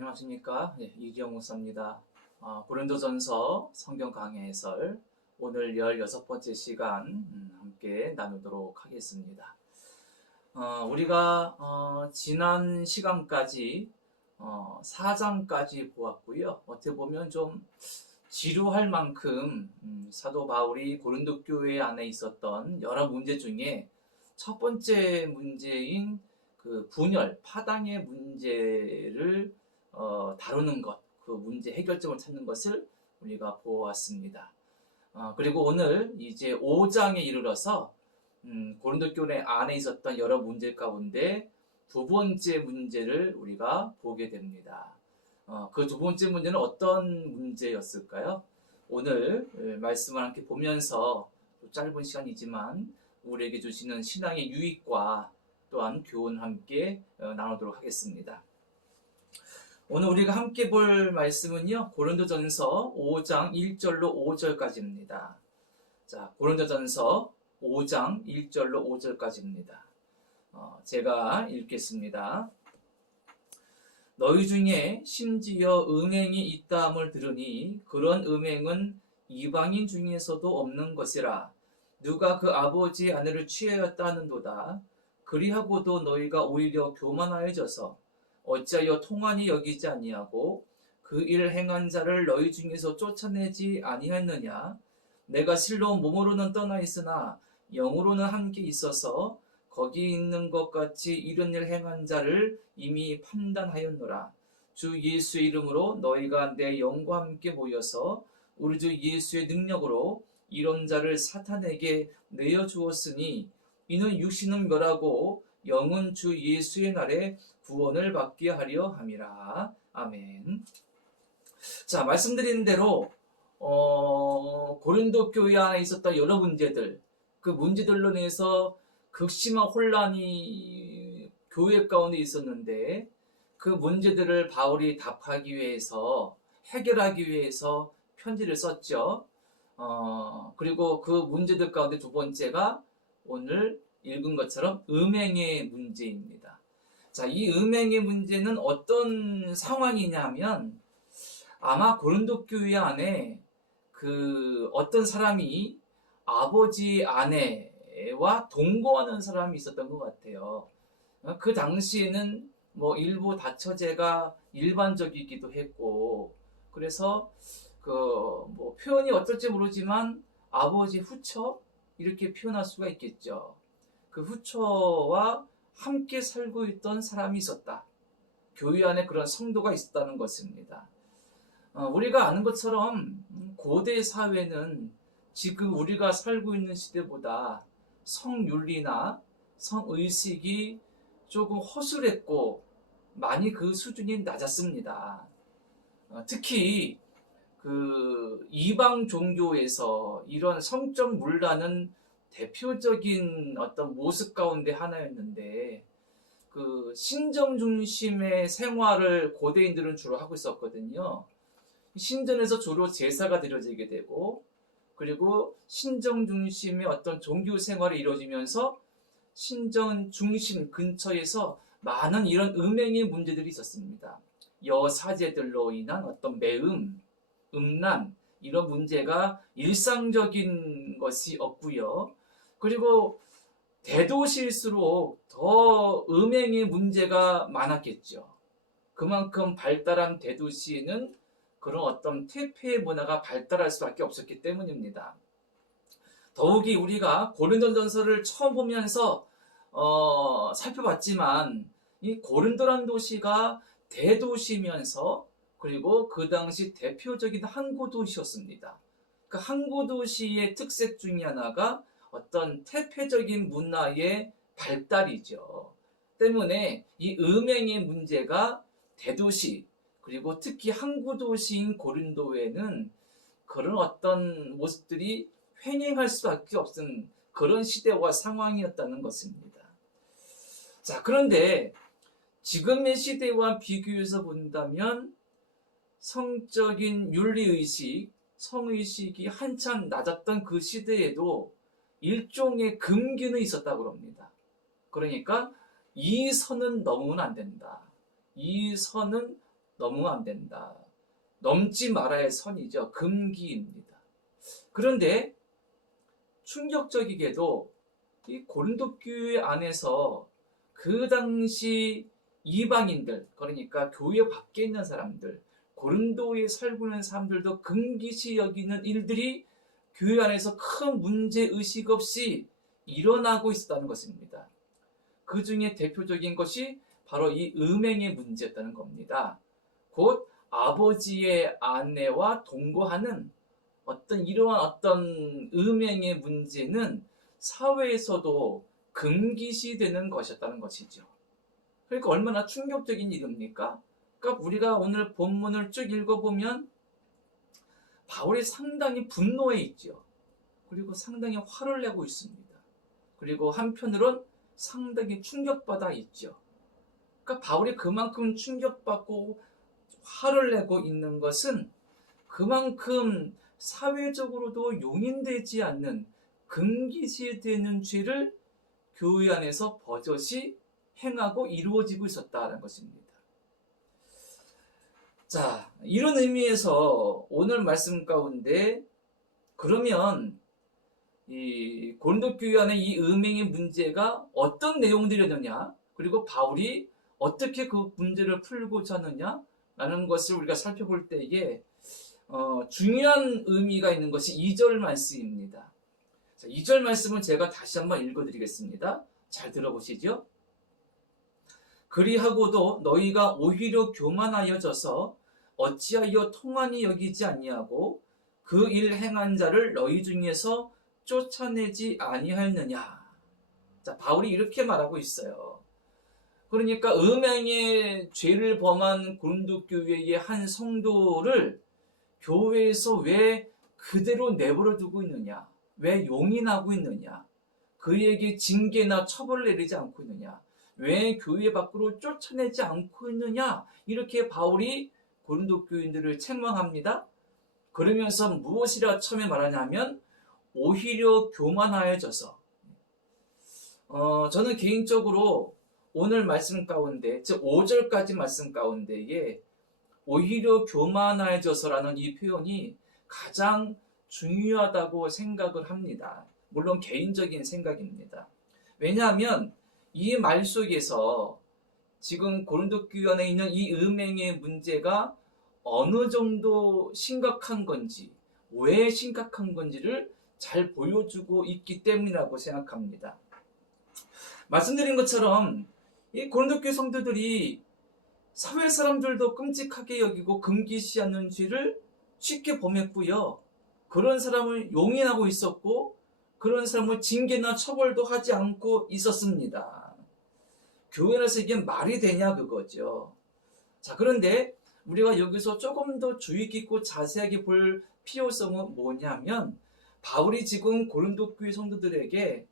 안녕하십니까? 이기영 목사입니다. 고린도전서 성경 강해 해설 오늘 16번째 시간 함께 나누도록 하겠습니다. 우리가 지난 시간까지 4장까지 보았고요. 어떻게 보면 좀 지루할 만큼 사도 바울이 고린도 교회 안에 있었던 여러 문제 중에 첫 번째 문제인 그 분열, 파당의 문제를 다루는 것, 그 문제 해결점을 찾는 것을 우리가 보았습니다. 그리고 오늘 이제 5장에 이르러서 고린도 교회 안에 있었던 여러 문제 가운데 두 번째 문제를 우리가 보게 됩니다. 그 두 번째 문제는 어떤 문제였을까요? 오늘 말씀을 함께 보면서 짧은 시간이지만 우리에게 주시는 신앙의 유익과 또한 교훈 함께 나누도록 하겠습니다. 오늘 우리가 함께 볼 말씀은요, 고린도전서 5장 1절로 5절까지입니다. 자, 고린도전서 5장 1절로 5절까지입니다. 제가 읽겠습니다. 너희 중에 심지어 음행이 있다함을 들으니 그런 음행은 이방인 중에서도 없는 것이라. 누가 그 아버지의 아내를 취하였다 하는도다. 그리하고도 너희가 오히려 교만하여져서 어찌하여 통한이 여기지 아니하고 그 일 행한 자를 너희 중에서 쫓아내지 아니하였느냐. 내가 실로 몸으로는 떠나 있으나 영으로는 함께 있어서 거기 있는 것 같이 이런 일 행한 자를 이미 판단하였노라. 주 예수의 이름으로 너희가 내 영과 함께 모여서 우리 주 예수의 능력으로 이런 자를 사탄에게 내어주었으니 이는 육신은 멸하고 영은 주 예수의 날에 구원을 받게 하려 함이라. 아멘. 자, 말씀드린 대로 고린도 교회 안에 있었던 여러 문제들, 그 문제들로 인해서 극심한 혼란이 교회 가운데 있었는데 그 문제들을 바울이 답하기 위해서, 해결하기 위해서 편지를 썼죠. 그리고 그 문제들 가운데 두 번째가 오늘 읽은 것처럼 음행의 문제입니다. 자, 이 음행의 문제는 어떤 상황이냐면 아마 고린도 교회 안에 그 어떤 사람이 아버지 아내와 동거하는 사람이 있었던 것 같아요. 그 당시에는 뭐 일부 다처제가 일반적이기도 했고, 그래서 그 뭐 표현이 어떨지 모르지만 아버지 후처 이렇게 표현할 수가 있겠죠. 그 후처와 함께 살고 있던 사람이 있었다. 교회 안에 그런 성도가 있었다는 것입니다. 우리가 아는 것처럼 고대 사회는 지금 우리가 살고 있는 시대보다 성윤리나 성의식이 조금 허술했고 많이 그 수준이 낮았습니다. 특히 그 이방 종교에서 이런 성적 문란은 대표적인 어떤 모습 가운데 하나였는데 그 신정 중심의 생활을 고대인들은 주로 하고 있었거든요. 신전에서 주로 제사가 드려지게 되고 그리고 신정 중심의 어떤 종교 생활이 이루어지면서 신전 중심 근처에서 많은 이런 음행의 문제들이 있었습니다. 여사제들로 인한 어떤 매음, 음란 이런 문제가 일상적인 것이 없고요. 그리고 대도시일수록 더 음행의 문제가 많았겠죠. 그만큼 발달한 대도시에는 그런 어떤 퇴폐 문화가 발달할 수밖에 없었기 때문입니다. 더욱이 우리가 고린도전서를 처음 보면서 살펴봤지만 이 고린도라는 도시가 대도시면서 그리고 그 당시 대표적인 항구 도시였습니다. 그 항구 도시의 특색 중에 하나가 어떤 퇴폐적인 문화의 발달이죠. 때문에 이 음행의 문제가 대도시 그리고 특히 항구 도시인 고린도에는 그런 어떤 모습들이 횡행할 수밖에 없는 그런 시대와 상황이었다는 것입니다. 자, 그런데 지금의 시대와 비교해서 본다면 성적인 윤리의식, 성의식이 한참 낮았던 그 시대에도 일종의 금기는 있었다고 합니다. 그러니까 이 선은 넘으면 안 된다. 이 선은 넘으면 안 된다. 넘지 말아야 할 선이죠. 금기입니다. 그런데 충격적이게도 이 고린도 교회 안에서 그 당시 이방인들, 그러니까 교회 밖에 있는 사람들, 고린도에 살고 있는 사람들도 금기시 여기는 일들이 교회 안에서 큰 문제의식 없이 일어나고 있었다는 것입니다. 그 중에 대표적인 것이 바로 이 음행의 문제였다는 겁니다. 곧 아버지의 아내와 동거하는 이러한 어떤 음행의 문제는 사회에서도 금기시되는 것이었다는 것이죠. 그러니까 얼마나 충격적인 일입니까? 그러니까 우리가 오늘 본문을 쭉 읽어보면 바울이 상당히 분노해 있죠. 그리고 상당히 화를 내고 있습니다. 그리고 한편으론 상당히 충격받아 있죠. 그러니까 바울이 그만큼 충격받고 화를 내고 있는 것은 그만큼 사회적으로도 용인되지 않는 금기시되는 죄를 교회 안에서 버젓이 행하고 이루어지고 있었다는 것입니다. 자, 이런 의미에서 오늘 말씀 가운데 그러면 이 고린도 교회 안에 이 음행의 문제가 어떤 내용들이었느냐, 그리고 바울이 어떻게 그 문제를 풀고자 하느냐라는 것을 우리가 살펴볼 때에 중요한 의미가 있는 것이 2절 말씀입니다. 자, 2절 말씀을 제가 다시 한번 읽어드리겠습니다. 잘 들어보시죠. 그리하고도 너희가 오히려 교만하여져서 어찌하여 통한이 여기지 아니하고 그 일 행한 자를 너희 중에서 쫓아내지 아니하였느냐. 자, 바울이 이렇게 말하고 있어요. 그러니까 음행의 죄를 범한 고린도 교회의 한 성도를 교회에서 왜 그대로 내버려 두고 있느냐? 왜 용인하고 있느냐? 그에게 징계나 처벌을 내리지 않고 있느냐? 왜 교회 밖으로 쫓아내지 않고 있느냐? 이렇게 바울이 고린도 교인들을 책망합니다. 그러면서 무엇이라 처음에 말하냐면 오히려 교만하여져서 저는 개인적으로 오늘 말씀 가운데 즉 5절까지 말씀 가운데에 오히려 교만해져서라는 이 표현이 가장 중요하다고 생각을 합니다. 물론 개인적인 생각입니다. 왜냐하면 이 말 속에서 지금 고린도 교회 안에 있는 이 음행의 문제가 어느 정도 심각한 건지, 왜 심각한 건지를 잘 보여주고 있기 때문이라고 생각합니다. 말씀드린 것처럼 이 고린도 교회 성도들이 사회 사람들도 끔찍하게 여기고 금기시 않는 죄를 쉽게 범했고요. 그런 사람을 용인하고 있었고 그런 사람을 징계나 처벌도 하지 않고 있었습니다. 교회 안에서 이게 말이 되냐 그거죠. 자, 그런데 우리가 여기서 조금 더 주의 깊고 자세하게 볼 필요성은 뭐냐면 바울이 지금 고린도 교회 성도들에게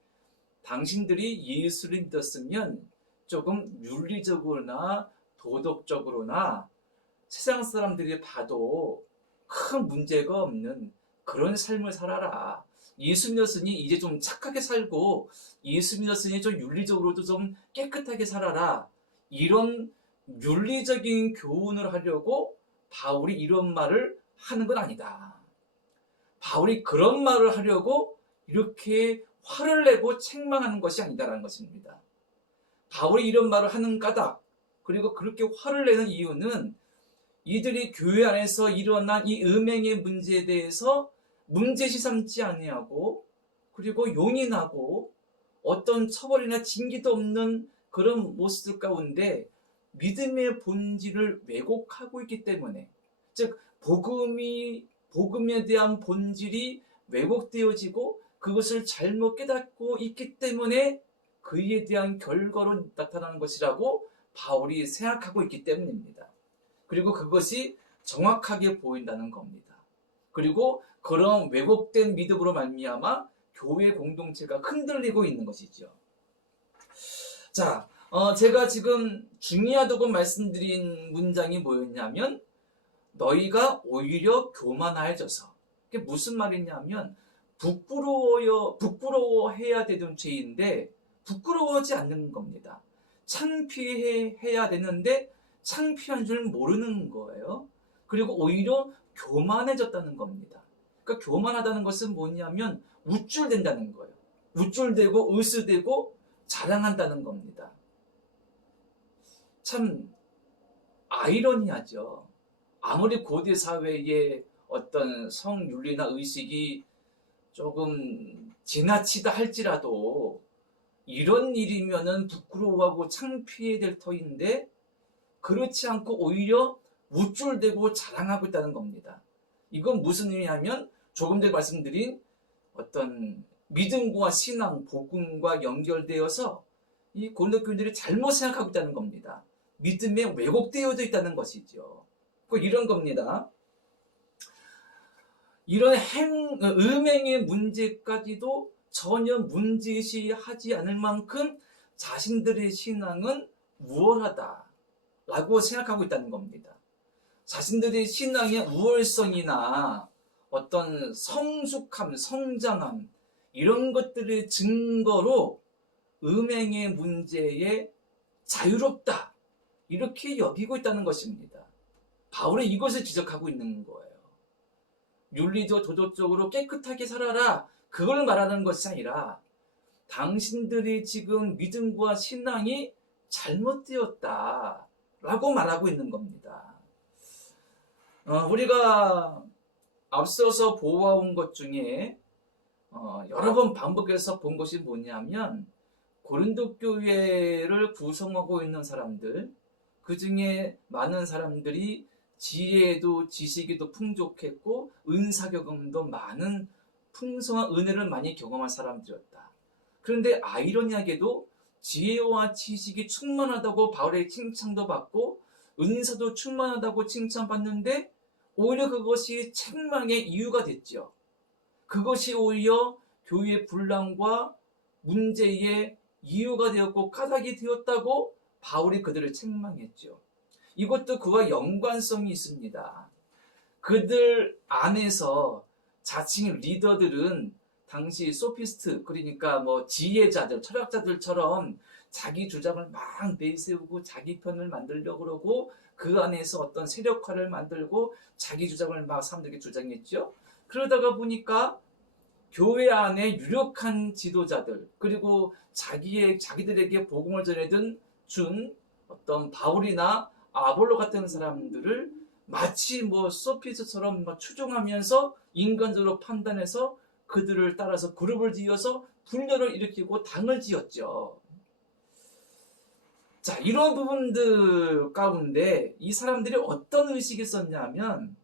당신들이 예수를 믿었으면 조금 윤리적으로나 도덕적으로나 세상 사람들이 봐도 큰 문제가 없는 그런 삶을 살아라. 예수 믿었으니 이제 좀 착하게 살고 예수 믿었으니 좀 윤리적으로도 좀 깨끗하게 살아라. 이런 윤리적인 교훈을 하려고 바울이 이런 말을 하는 건 아니다. 바울이 그런 말을 하려고 이렇게 화를 내고 책망하는 것이 아니다라는 것입니다. 바울이 이런 말을 하는 까닭, 그리고 그렇게 화를 내는 이유는 이들이 교회 안에서 일어난 이 음행의 문제에 대해서 문제시 삼지 아니하고 그리고 용인하고 어떤 처벌이나 징계도 없는 그런 모습들 가운데 믿음의 본질을 왜곡하고 있기 때문에, 즉 복음에 대한 본질이 왜곡되어지고 그것을 잘못 깨닫고 있기 때문에 그에 대한 결과로 나타나는 것이라고 바울이 생각하고 있기 때문입니다. 그리고 그것이 정확하게 보인다는 겁니다. 그리고 그런 왜곡된 믿음으로 말미암아 교회 공동체가 흔들리고 있는 것이죠. 자, 제가 지금 중요하다고 말씀드린 문장이 뭐였냐면 너희가 오히려 교만해져서, 그게 무슨 말이냐면 부끄러워해야 되던 죄인데 부끄러워하지 않는 겁니다. 창피해야 되는데 창피한 줄 모르는 거예요. 그리고 오히려 교만해졌다는 겁니다. 그러니까 교만하다는 것은 뭐냐면 우쭐댄다는 거예요. 우쭐대고 으스대고 자랑한다는 겁니다. 참 아이러니하죠. 아무리 고대 사회의 어떤 성윤리나 의식이 조금 지나치다 할지라도 이런 일이면은 부끄러워하고 창피해야 될 터인데 그렇지 않고 오히려 우쭐대고 자랑하고 있다는 겁니다. 이건 무슨 의미냐면 조금 전에 말씀드린 어떤 믿음과 신앙, 복음과 연결되어서 이 고린도교인들이 잘못 생각하고 있다는 겁니다. 믿음에 왜곡되어 있다는 것이죠. 이런 겁니다. 이런 음행의 문제까지도 전혀 문제시하지 않을 만큼 자신들의 신앙은 우월하다라고 생각하고 있다는 겁니다. 자신들의 신앙의 우월성이나 어떤 성숙함, 성장함 이런 것들의 증거로 음행의 문제에 자유롭다 이렇게 여기고 있다는 것입니다. 바울은 이것을 지적하고 있는 거예요. 윤리적, 도덕적으로 깨끗하게 살아라 그걸 말하는 것이 아니라 당신들이 지금 믿음과 신앙이 잘못되었다라고 말하고 있는 겁니다. 우리가 앞서서 보아온 것 중에 여러 번 반복해서 본 것이 뭐냐면 고린도 교회를 구성하고 있는 사람들 그 중에 많은 사람들이 지혜도 지식에도 풍족했고 은사 경험도 많은 풍성한 은혜를 많이 경험한 사람들이었다. 그런데 아이러니하게도 지혜와 지식이 충만하다고 바울의 칭찬도 받고 은사도 충만하다고 칭찬받는데 오히려 그것이 책망의 이유가 됐죠. 그것이 오히려 교회의 분란과 문제의 이유가 되었고 까닭이 되었다고 바울이 그들을 책망했죠. 이것도 그와 연관성이 있습니다. 그들 안에서 자칭 리더들은 당시 소피스트 그러니까 지혜자들, 철학자들처럼 자기 주장을 막 내세우고 자기 편을 만들려고 그러고 그 안에서 어떤 세력화를 만들고 자기 주장을 막 사람들에게 주장했죠. 그러다가 보니까 교회 안에 유력한 지도자들 그리고 자기들에게 복음을 준 어떤 바울이나 아볼로 같은 사람들을 마치 소피스처럼 추종하면서 인간적으로 판단해서 그들을 따라서 그룹을 지어서 분열을 일으키고 당을 지었죠. 자, 이런 부분들 가운데 이 사람들이 어떤 의식이 있었냐면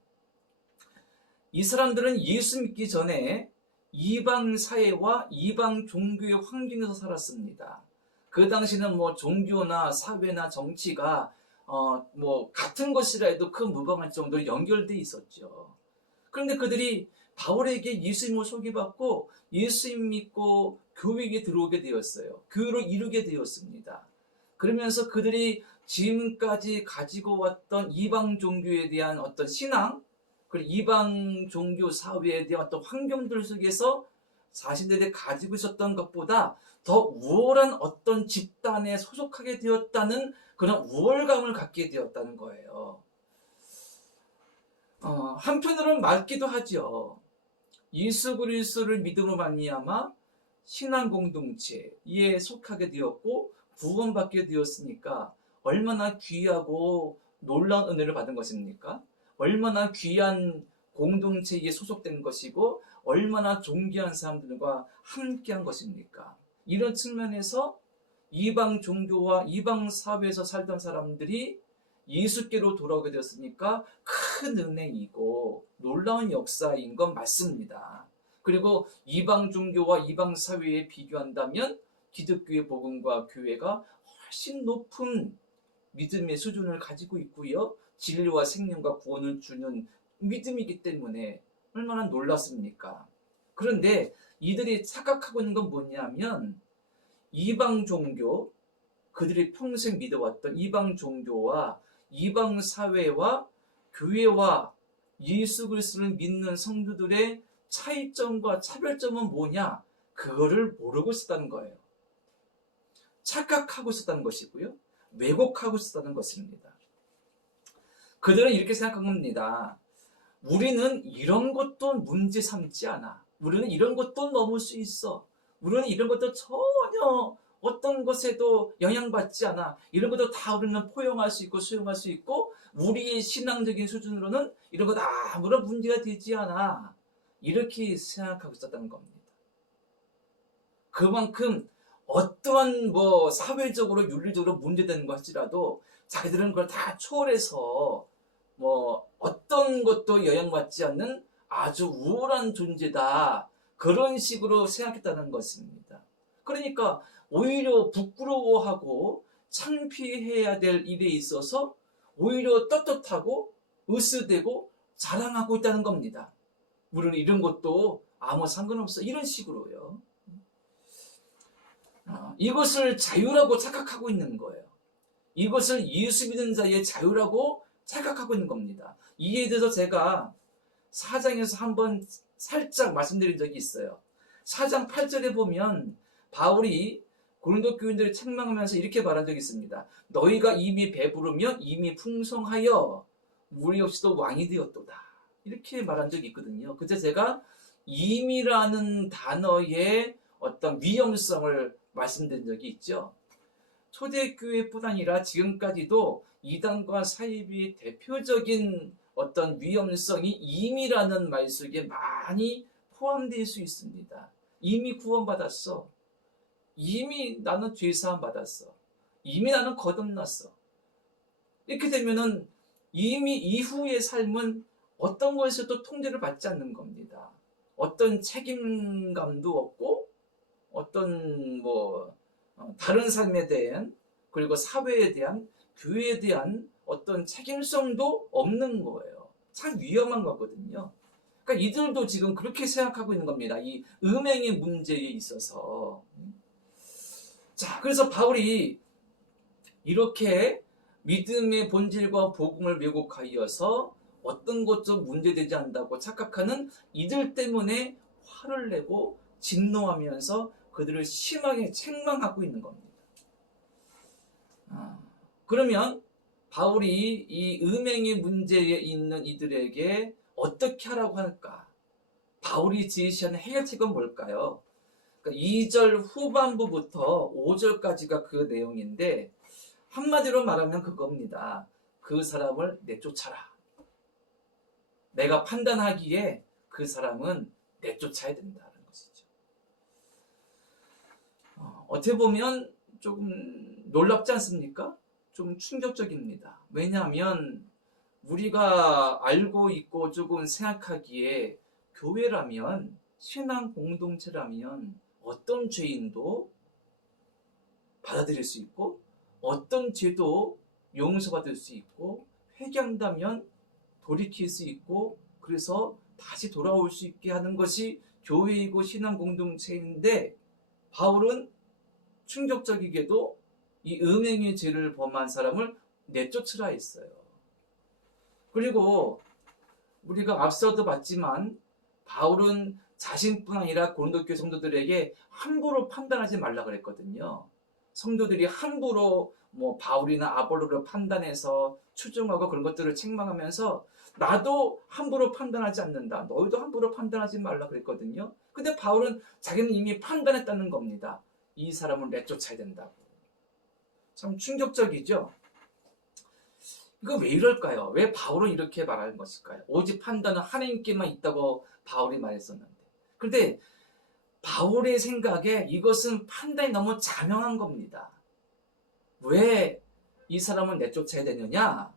이 사람들은 예수 믿기 전에 이방 사회와 이방 종교의 환경에서 살았습니다. 그 당시는 종교나 사회나 정치가 같은 것이라 해도 큰 무방할 정도로 연결돼 있었죠. 그런데 그들이 바울에게 예수님을 소개받고 예수님 믿고 교회에 들어오게 되었어요. 교회를 이루게 되었습니다. 그러면서 그들이 지금까지 가지고 왔던 이방 종교에 대한 어떤 신앙, 그리고 이방 종교 사회에 대한 어떤 환경들 속에서 자신들이 가지고 있었던 것보다 더 우월한 어떤 집단에 소속하게 되었다는 그런 우월감을 갖게 되었다는 거예요. 한편으로는 맞기도 하죠. 예수 그리스도를 믿음으로 말미암아 신앙 공동체에 속하게 되었고 구원받게 되었으니까 얼마나 귀하고 놀라운 은혜를 받은 것입니까? 얼마나 귀한 공동체에 소속된 것이고 얼마나 존귀한 사람들과 함께한 것입니까? 이런 측면에서 이방 종교와 이방 사회에서 살던 사람들이 예수께로 돌아오게 되었으니까 큰 은혜이고 놀라운 역사인 건 맞습니다. 그리고 이방 종교와 이방 사회에 비교한다면 기독교의 복음과 교회가 훨씬 높은 믿음의 수준을 가지고 있고요. 진리와 생명과 구원을 주는 믿음이기 때문에 얼마나 놀랐습니까? 그런데 이들이 착각하고 있는 건 뭐냐면 이방 종교, 그들이 평생 믿어왔던 이방 종교와 이방 사회와 교회와 예수 그리스도를 믿는 성도들의 차이점과 차별점은 뭐냐? 그거를 모르고 있었다는 거예요. 착각하고 있었다는 것이고요. 왜곡하고 있었다는 것입니다. 그들은 이렇게 생각한 겁니다. 우리는 이런 것도 문제 삼지 않아. 우리는 이런 것도 넘을 수 있어. 우리는 이런 것도 전혀 어떤 것에도 영향받지 않아. 이런 것도 다 우리는 포용할 수 있고 수용할 수 있고 우리의 신앙적인 수준으로는 이런 것 아무런 문제가 되지 않아. 이렇게 생각하고 있었다는 겁니다. 그만큼 어떠한 사회적으로 윤리적으로 문제되는 것 할지라도 자기들은 그걸 다 초월해서 어떤 것도 영향받지 않는 아주 우월한 존재다. 그런 식으로 생각했다는 것입니다. 그러니까 오히려 부끄러워하고 창피해야 될 일에 있어서 오히려 떳떳하고 으스대고 자랑하고 있다는 겁니다. 우리는 이런 것도 아무 상관없어. 이런 식으로요. 이것을 자유라고 착각하고 있는 거예요. 이것을 예수 믿는 자의 자유라고 착각하고 있는 겁니다. 이에 대해서 제가 4장에서 한번 살짝 말씀드린 적이 있어요. 4장 8절에 보면 바울이 고린도 교인들을 책망하면서 이렇게 말한 적이 있습니다. 너희가 이미 배부르며 이미 풍성하여 무리 없이도 왕이 되었도다. 이렇게 말한 적이 있거든요. 그때 제가 임이라는 단어의 어떤 위험성을 말씀드린 적이 있죠. 초대교회뿐 아니라 지금까지도 이단과 사입의 대표적인 어떤 위험성이 임이라는 말 속에 많이 포함되어 수 있습니다. 이미 구원받았어. 이미 나는 죄사함 받았어. 이미 나는 거듭났어. 이렇게 되면은 이미 이후의 삶은 어떤 것에서도 통제를 받지 않는 겁니다. 어떤 책임감도 없고 어떤 다른 삶에 대한 그리고 사회에 대한 교회에 대한 어떤 책임성도 없는 거예요. 참 위험한 거거든요. 그러니까 이들도 지금 그렇게 생각하고 있는 겁니다. 이 음행의 문제에 있어서. 자, 그래서 바울이 이렇게 믿음의 본질과 복음을 왜곡하여서 어떤 것도 문제되지 않는다고 착각하는 이들 때문에 화를 내고 진노하면서 그들을 심하게 책망하고 있는 겁니다. 그러면 바울이 이 음행의 문제에 있는 이들에게 어떻게 하라고 할까? 바울이 제시하는 해결책은 뭘까요? 그러니까 2절 후반부부터 5절까지가 그 내용인데 한마디로 말하면 그겁니다. 그 사람을 내쫓아라. 내가 판단하기에 그 사람은 내쫓아야 된다는 것이죠. 어떻게 보면 조금 놀랍지 않습니까? 좀 충격적입니다. 왜냐하면 우리가 알고 있고 조금 생각하기에 교회라면 신앙 공동체라면 어떤 죄인도 받아들일 수 있고 어떤 죄도 용서받을 수 있고 회개한다면 돌이킬 수 있고 그래서 다시 돌아올 수 있게 하는 것이 교회이고 신앙 공동체인데 바울은 충격적이게도 이 음행의 죄를 범한 사람을 내쫓으라 했어요. 그리고 우리가 앞서도 봤지만 바울은 자신뿐 아니라 고린도 교회 성도들에게 함부로 판단하지 말라 그랬거든요. 성도들이 함부로 바울이나 아볼로를 판단해서 추종하고 그런 것들을 책망하면서 나도 함부로 판단하지 않는다. 너희도 함부로 판단하지 말라 그랬거든요. 근데 바울은 자기는 이미 판단했다는 겁니다. 이 사람을 내쫓아야 된다고. 참 충격적이죠. 이거 왜 이럴까요? 왜 바울은 이렇게 말하는 것일까요? 오직 판단은 하나님께만 있다고 바울이 말했었는데. 그런데 바울의 생각에 이것은 판단이 너무 자명한 겁니다. 왜 이 사람을 내쫓아야 되느냐?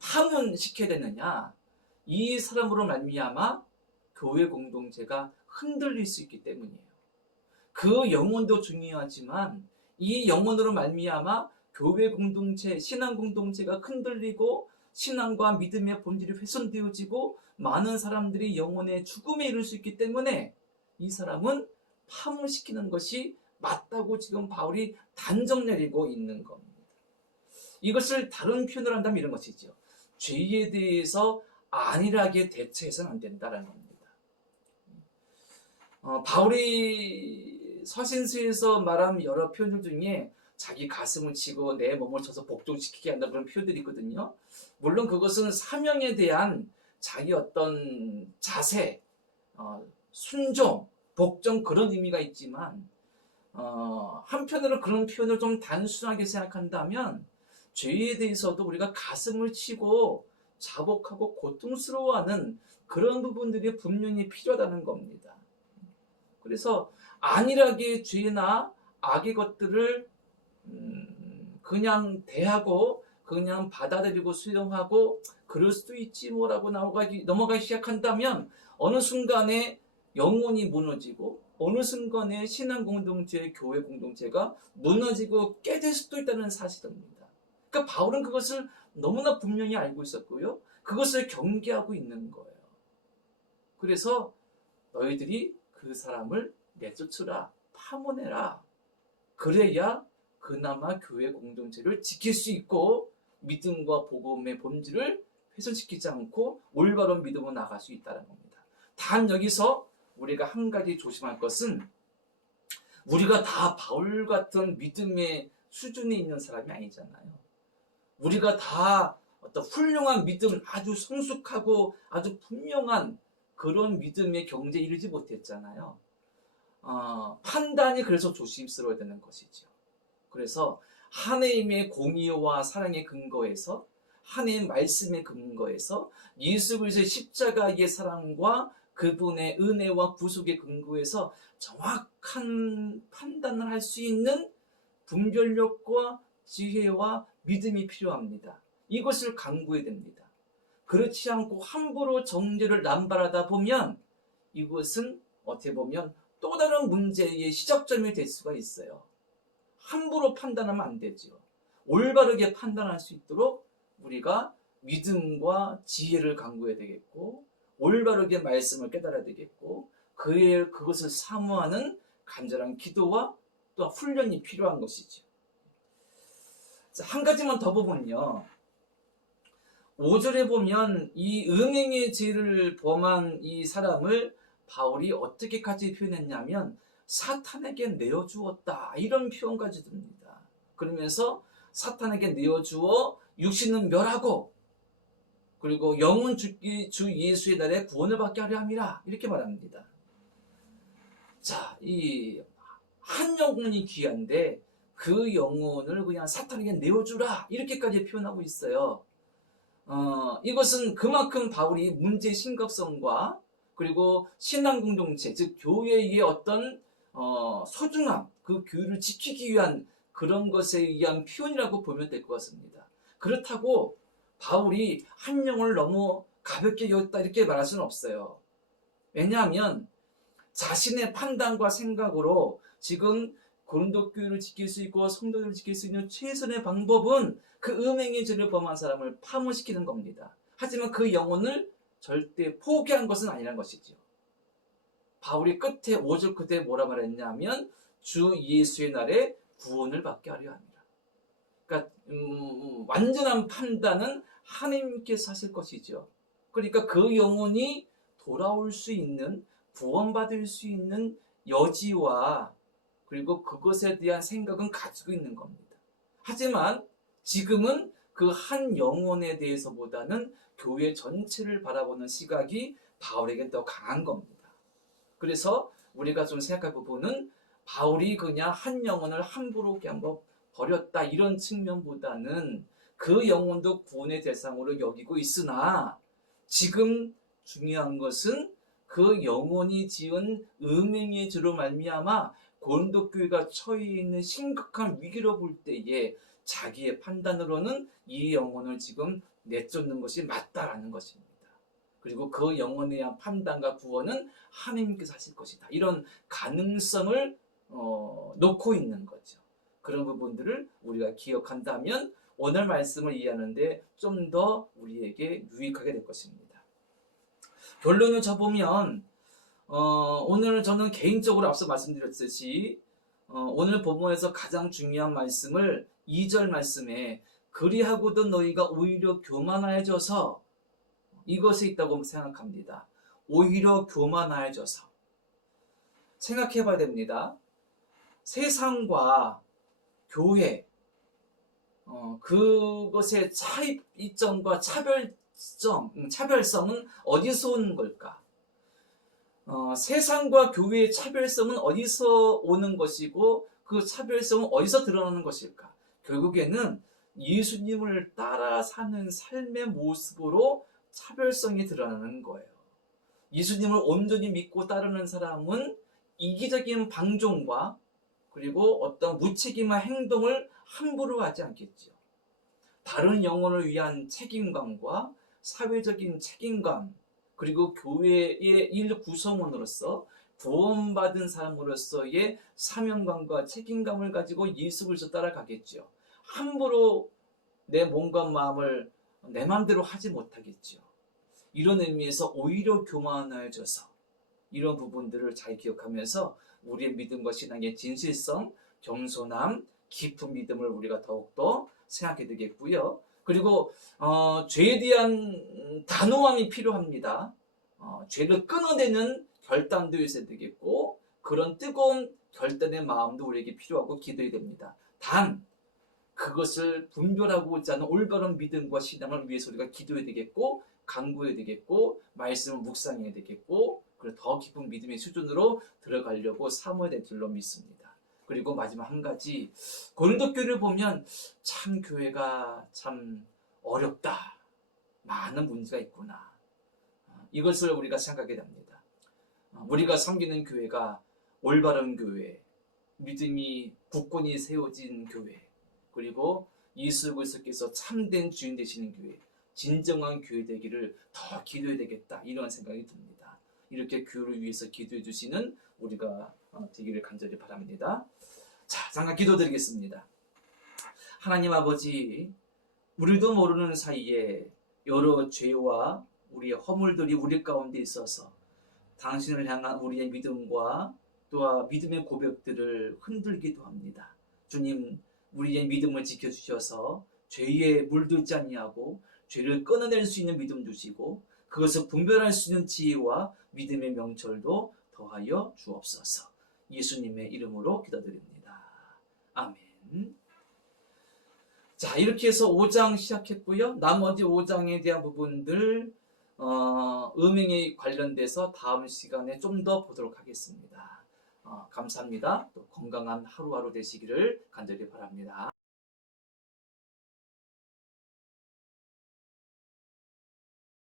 파문시켜야 되느냐? 이 사람으로 말미암아 교회 공동체가 흔들릴 수 있기 때문이에요. 그 영혼도 중요하지만 이 영혼으로 말미암아 교회 공동체, 신앙 공동체가 흔들리고 신앙과 믿음의 본질이 훼손되어지고 많은 사람들이 영혼의 죽음에 이를 수 있기 때문에 이 사람은 파문시키는 것이 맞다고 지금 바울이 단정 내리고 있는 겁니다. 이것을 다른 표현을 한다면 이런 것이죠. 죄에 대해서 안일하게 대처해서는 안 된다는 겁니다. 바울이 서신서에서 말한 여러 표현들 중에 자기 가슴을 치고 내 몸을 쳐서 복종시키게 한다 그런 표현들이 있거든요. 물론 그것은 사명에 대한 자기 어떤 자세, 순종, 복종 그런 의미가 있지만 한편으로 그런 표현을 좀 단순하게 생각한다면 죄에 대해서도 우리가 가슴을 치고 자복하고 고통스러워하는 그런 부분들이 분명히 필요하다는 겁니다. 그래서 안일하게 죄나 악의 것들을 그냥 대하고 그냥 받아들이고 수용하고 그럴 수도 있지 뭐라고 넘어가기 시작한다면 어느 순간에 영혼이 무너지고 어느 순간에 신앙 공동체, 교회 공동체가 무너지고 깨질 수도 있다는 사실입니다. 그러니까 바울은 그것을 너무나 분명히 알고 있었고요. 그것을 경계하고 있는 거예요. 그래서 너희들이 그 사람을 내쫓으라, 파문해라. 그래야 그나마 교회 공동체를 지킬 수 있고 믿음과 복음의 본질을 훼손시키지 않고 올바른 믿음으로 나갈 수 있다는 겁니다. 단 여기서 우리가 한 가지 조심할 것은 우리가 다 바울 같은 믿음의 수준에 있는 사람이 아니잖아요. 우리가 다 어떤 훌륭한 믿음, 아주 성숙하고 아주 분명한 그런 믿음의 경지에 이르지 못했잖아요. 판단이 그래서 조심스러워야 되는 것이죠. 그래서 하나님의 공의와 사랑의 근거에서 하나님의 말씀의 근거에서 예수 그리스도의 십자가의 사랑과 그분의 은혜와 구속의 근거에서 정확한 판단을 할 수 있는 분별력과 지혜와 믿음이 필요합니다. 이것을 강구해야 됩니다. 그렇지 않고 함부로 정죄를 남발하다 보면 이것은 어떻게 보면 또 다른 문제의 시작점이 될 수가 있어요. 함부로 판단하면 안 되죠. 올바르게 판단할 수 있도록 우리가 믿음과 지혜를 강구해야 되겠고 올바르게 말씀을 깨달아야 되겠고 그것을 사모하는 간절한 기도와 또 훈련이 필요한 것이죠. 한 가지만 더 보면요. 5절에 보면 이 음행의 죄를 범한 이 사람을 바울이 어떻게까지 표현했냐면 사탄에게 내어주었다 이런 표현까지 듭니다. 그러면서 사탄에게 내어주어 육신은 멸하고 그리고 영은 죽기 주 예수의 날에 구원을 받게 하려 함이라 이렇게 말합니다. 자, 이 한 영혼이 귀한데 그 영혼을 그냥 사탄에게 내어주라 이렇게까지 표현하고 있어요. 이것은 그만큼 바울이 문제의 심각성과 그리고 신앙 공동체 즉 교회의 어떤 소중함 그 교회를 지키기 위한 그런 것에 의한 표현이라고 보면 될 것 같습니다. 그렇다고 바울이 한 영혼을 너무 가볍게 여겼다 이렇게 말할 수는 없어요. 왜냐하면 자신의 판단과 생각으로 지금 고린도 교회를 지킬 수 있고 성도들을 지킬 수 있는 최선의 방법은 그 음행의 죄를 범한 사람을 파문시키는 겁니다. 하지만 그 영혼을 절대 포기한 것은 아니라는 것이죠. 바울이 끝에 5절 끝에 뭐라 말했냐면 주 예수의 날에 구원을 받게 하려 합니다. 그러니까 완전한 판단은 하나님께서 하실 것이죠. 그러니까 그 영혼이 돌아올 수 있는 구원받을 수 있는 여지와 그리고 그것에 대한 생각은 가지고 있는 겁니다. 하지만 지금은 그 한 영혼에 대해서보다는 교회 전체를 바라보는 시각이 바울에게 더 강한 겁니다. 그래서 우리가 좀 생각할 부분은 바울이 그냥 한 영혼을 함부로 그냥 버렸다 이런 측면보다는 그 영혼도 구원의 대상으로 여기고 있으나 지금 중요한 것은 그 영혼이 지은 음행의 죄로 말미암아 고린도 교회가 처해 있는 심각한 위기로 볼 때에 자기의 판단으로는 이 영혼을 지금 내쫓는 것이 맞다라는 것입니다. 그리고 그 영혼에 대한 판단과 구원은 하나님께서 하실 것이다. 이런 가능성을 놓고 있는 거죠. 그런 부분들을 우리가 기억한다면 오늘 말씀을 이해하는데 좀 더 우리에게 유익하게 될 것입니다. 결론을 접으면 오늘 저는 개인적으로 앞서 말씀드렸듯이 오늘 본문에서 가장 중요한 말씀을 2절 말씀에 그리하고도 너희가 오히려 교만하여져서 이것에 있다고 생각합니다. 오히려 교만하여져서 생각해 봐야 됩니다. 세상과 교회, 그것의 차이점과 차별성은 어디서 오는 걸까? 세상과 교회의 차별성은 어디서 오는 것이고 그 차별성은 어디서 드러나는 것일까? 결국에는 예수님을 따라 사는 삶의 모습으로 차별성이 드러나는 거예요. 예수님을 온전히 믿고 따르는 사람은 이기적인 방종과 그리고 어떤 무책임한 행동을 함부로 하지 않겠죠. 다른 영혼을 위한 책임감과 사회적인 책임감, 그리고 교회의 일 구성원으로서 구원받은 사람으로서의 사명감과 책임감을 가지고 예수 그리스도 따라가겠죠. 함부로 내 몸과 마음을 내 마음대로 하지 못하겠죠. 이런 의미에서 오히려 교만해져서 이런 부분들을 잘 기억하면서 우리의 믿음과 신앙의 진실성, 겸손함, 깊은 믿음을 우리가 더욱더 생각해 되겠고요. 그리고 죄에 대한 단호함이 필요합니다. 죄를 끊어내는 결단도 있어야 되겠고 그런 뜨거운 결단의 마음도 우리에게 필요하고 기도해야 됩니다. 단 그것을 분별하고자 하는 올바른 믿음과 신앙을 위해서 우리가 기도해야 되겠고 간구해야 되겠고 말씀을 묵상해야 되겠고 그리고 더 깊은 믿음의 수준으로 들어가려고 사모해야 될 줄로 믿습니다. 그리고 마지막 한 가지, 고린도 교회를 보면 참 교회가 참 어렵다, 많은 문제가 있구나, 이것을 우리가 생각하게 됩니다. 우리가 섬기는 교회가 올바른 교회, 믿음이 굳건히 세워진 교회, 그리고 예수 그리스도께서 참된 주인 되시는 교회, 진정한 교회 되기를 더 기도해야 되겠다, 이런 생각이 듭니다. 이렇게 교회를 위해서 기도해 주시는 우리가 되기를 간절히 바랍니다. 자, 잠깐 기도드리겠습니다. 하나님 아버지, 우리도 모르는 사이에 여러 죄와 우리의 허물들이 우리 가운데 있어서 당신을 향한 우리의 믿음과 또한 믿음의 고백들을 흔들기도 합니다. 주님, 우리의 믿음을 지켜주셔서 죄에 물들지 아니하고 죄를 끊어낼 수 있는 믿음 주시고 그것을 분별할 수 있는 지혜와 믿음의 명철도 더하여 주옵소서. 예수님의 이름으로 기도드립니다. 아멘. 자, 이렇게 해서 5장 시작했고요. 나머지 5장에 대한 부분들 음행에 관련돼서 다음 시간에 좀 더 보도록 하겠습니다. 감사합니다. 또 건강한 하루하루 되시기를 간절히 바랍니다.